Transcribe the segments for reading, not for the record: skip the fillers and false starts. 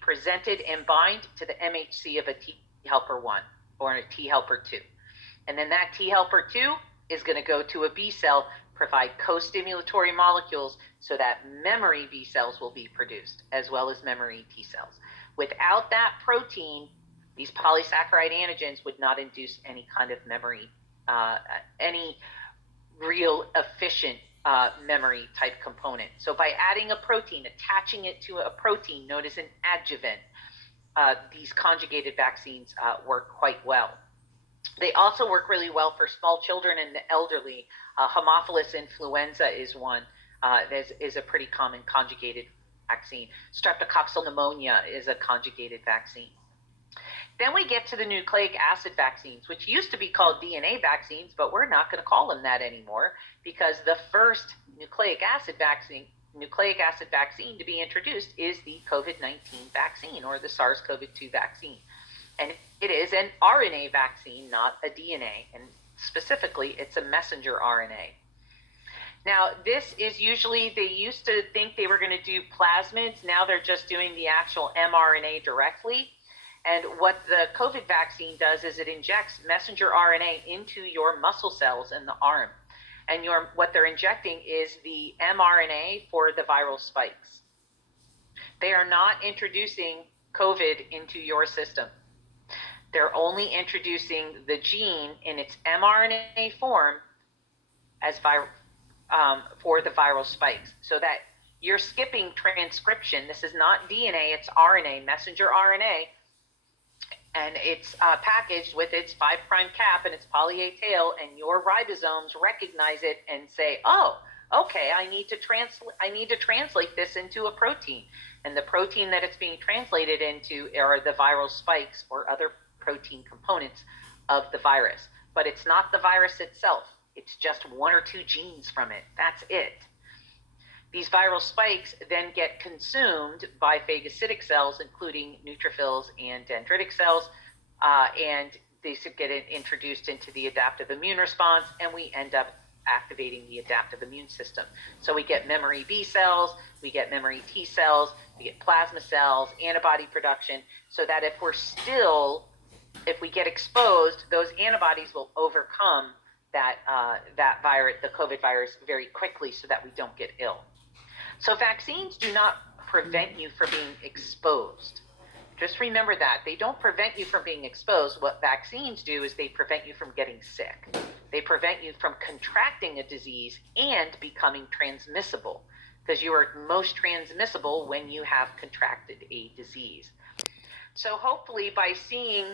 presented and bind to the MHC of a T helper 1 or a T helper 2. And then that T helper 2 is going to go to a B cell, provide co-stimulatory molecules so that memory B cells will be produced, as well as memory T cells. Without that protein, these polysaccharide antigens would not induce any kind of memory, any real efficient memory type component. So by adding a protein, attaching it to a protein known as an adjuvant, these conjugated vaccines work quite well. They also work really well for small children and the elderly. Haemophilus influenza is one. Is a pretty common conjugated vaccine. Streptococcal pneumonia is a conjugated vaccine. Then we get to the nucleic acid vaccines, which used to be called DNA vaccines, but we're not going to call them that anymore because the first nucleic acid vaccine to be introduced is the COVID-19 vaccine, or the SARS-CoV-2 vaccine. And it is an RNA vaccine, not a DNA. And specifically, it's a messenger RNA. Now, this is usually, they used to think they were going to do plasmids. Now they're just doing the actual mRNA directly. And what the COVID vaccine does is it injects messenger RNA into your muscle cells in the arm. And what they're injecting is the mRNA for the viral spikes. They are not introducing COVID into your system. They're only introducing the gene in its mRNA form as for the viral spikes, so that you're skipping transcription. This is not DNA, it's RNA, messenger RNA, and it's packaged with its 5' cap and its poly A tail, and your ribosomes recognize it and say, oh, okay, I need to translate this into a protein. And the protein that it's being translated into are the viral spikes or other protein components of the virus. But it's not the virus itself. It's just 1 or 2 genes from it. That's it. These viral spikes then get consumed by phagocytic cells, including neutrophils and dendritic cells, and they get introduced into the adaptive immune response, and we end up activating the adaptive immune system. So we get memory B cells, we get memory T cells, we get plasma cells, antibody production, so that if we get exposed, those antibodies will overcome that virus, the COVID virus, very quickly so that we don't get ill. So vaccines do not prevent you from being exposed. Just remember that. They don't prevent you from being exposed. What vaccines do is they prevent you from getting sick. They prevent you from contracting a disease and becoming transmissible, because you are most transmissible when you have contracted a disease. So hopefully by seeing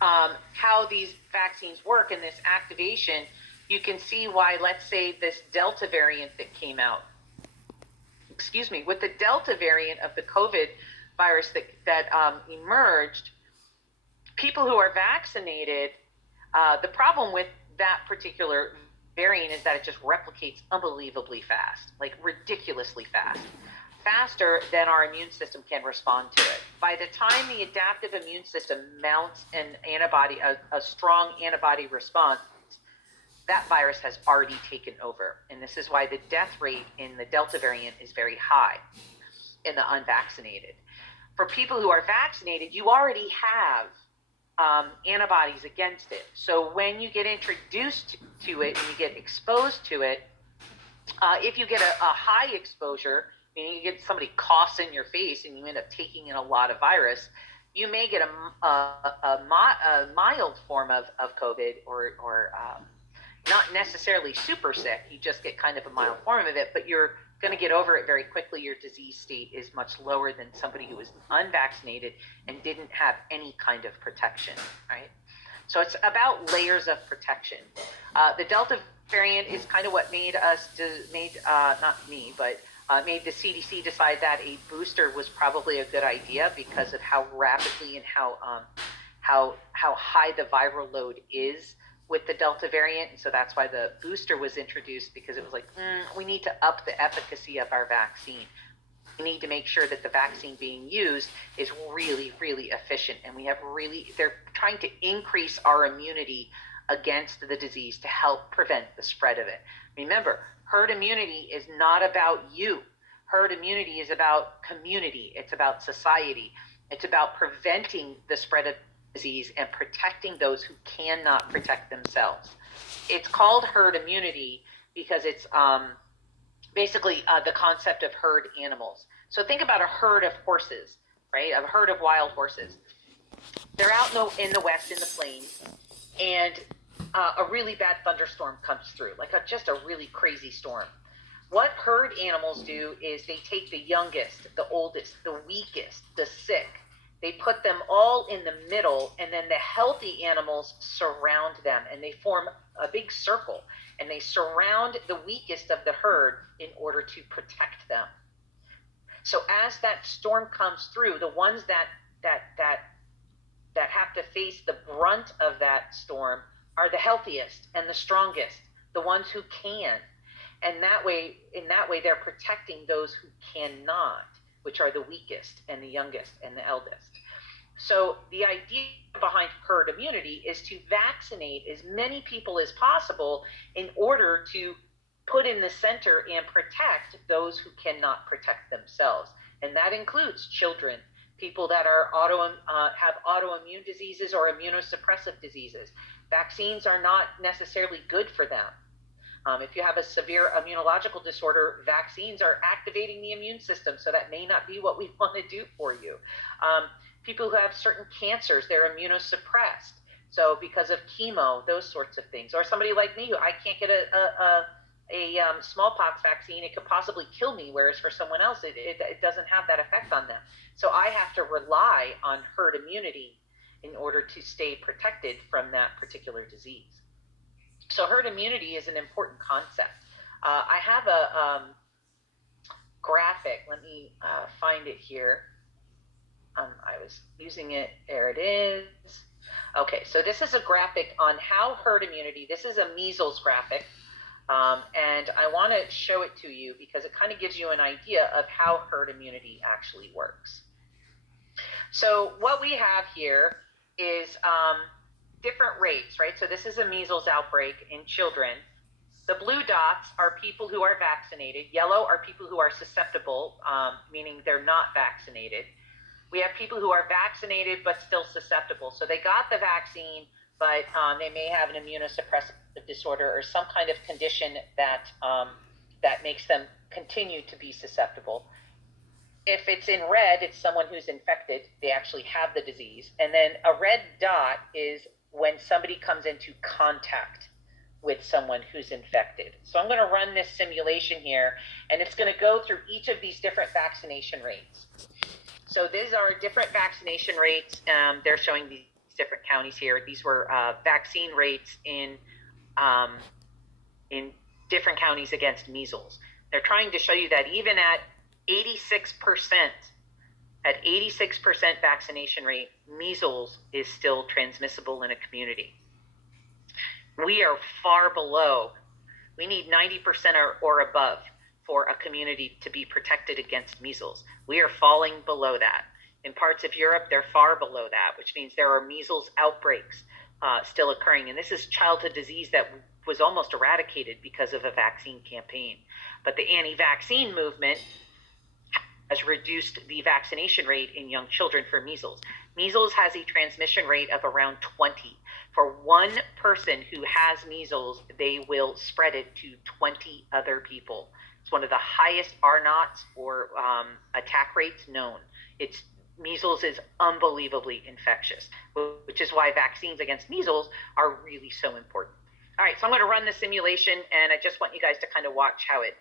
how these vaccines work and this activation, you can see why, let's say, this Delta variant that came out, with the Delta variant of the COVID virus that emerged, people who are vaccinated, the problem with that particular variant is that it just replicates unbelievably fast, like ridiculously fast, faster than our immune system can respond to it. By the time the adaptive immune system mounts an antibody, a strong antibody response, that virus has already taken over. And this is why the death rate in the Delta variant is very high in the unvaccinated. For people who are vaccinated, you already have antibodies against it. So when you get introduced to it and you get exposed to it, if you get a high exposure, meaning you get somebody coughs in your face and you end up taking in a lot of virus, you may get a mild form of COVID or not necessarily super sick. You just get kind of a mild form of it, but you're going to get over it very quickly. Your disease state is much lower than somebody who was unvaccinated and didn't have any kind of protection, right? So it's about layers of protection. The Delta variant is kind of what made made the CDC decide that a booster was probably a good idea because of how rapidly and how high the viral load is with the Delta variant. And so that's why the booster was introduced, because it was like, we need to up the efficacy of our vaccine. We need to make sure that the vaccine being used is really, really efficient. And they're trying to increase our immunity against the disease to help prevent the spread of it. Remember, herd immunity is not about you. Herd immunity is about community. It's about society. It's about preventing the spread of disease and protecting those who cannot protect themselves. It's called herd immunity because it's basically the concept of herd animals. So think about a herd of horses, right? A herd of wild horses. They're out in the west in the plains, and a really bad thunderstorm comes through, like just a really crazy storm. What herd animals do is they take the youngest, the oldest, the weakest, the sick, they put them all in the middle, and then the healthy animals surround them, and they form a big circle, and they surround the weakest of the herd in order to protect them. So as that storm comes through, the ones that have to face the brunt of that storm are the healthiest and the strongest, the ones who can. And in that way, they're protecting those who cannot, which are the weakest and the youngest and the eldest. So the idea behind herd immunity is to vaccinate as many people as possible in order to put in the center and protect those who cannot protect themselves. And that includes children, people that are have autoimmune diseases or immunosuppressive diseases. Vaccines are not necessarily good for them. If you have a severe immunological disorder, vaccines are activating the immune system, so that may not be what we want to do for you. People who have certain cancers, they're immunosuppressed. So because of chemo, those sorts of things. Or somebody like me, who I can't get a smallpox vaccine, it could possibly kill me, whereas for someone else, it doesn't have that effect on them. So I have to rely on herd immunity in order to stay protected from that particular disease. So herd immunity is an important concept. I have a graphic. Let me find it here. I was using it. There it is. Okay, so this is a graphic on how herd immunity, this is a measles graphic, and I want to show it to you because it kind of gives you an idea of how herd immunity actually works. So what we have here is different rates, right? So this is a measles outbreak in children. The blue dots are people who are vaccinated. Yellow are people who are susceptible, meaning they're not vaccinated. We have people who are vaccinated but still susceptible. So they got the vaccine, but they may have an immunosuppressive disorder or some kind of condition that that makes them continue to be susceptible. If it's in red, it's someone who's infected. They actually have the disease. And then a red dot is when somebody comes into contact with someone who's infected. So I'm going to run this simulation here, and it's going to go through each of these different vaccination rates. So these are different vaccination rates. They're showing these different counties here. These were vaccine rates in different counties against measles. They're trying to show you that even at 86%, at 86% vaccination rate, measles is still transmissible in a community. We are far below. We need 90% or above for a community to be protected against measles. We are falling below that. In parts of Europe, they're far below that, which means there are measles outbreaks still occurring. And this is childhood disease that was almost eradicated because of a vaccine campaign. But the anti-vaccine movement has reduced the vaccination rate in young children for measles. Measles has a transmission rate of around 20. For one person who has measles, they will spread it to 20 other people. It's one of the highest R-naughts or attack rates known. Measles is unbelievably infectious, which is why vaccines against measles are really so important. All right, so I'm going to run the simulation, and I just want you guys to kind of watch how it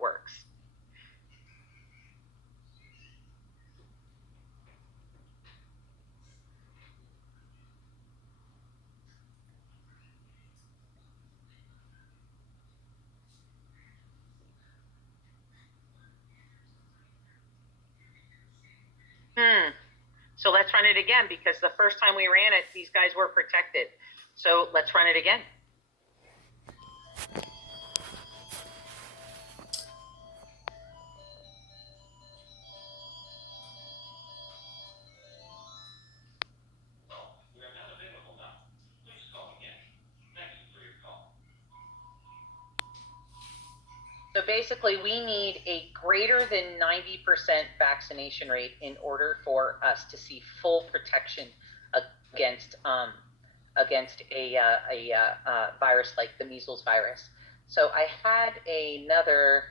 works. So let's run it again, because the first time we ran it, these guys were protected. So let's run it again. So basically, we need a greater than 90% vaccination rate in order for us to see full protection against a virus like the measles virus. So I had another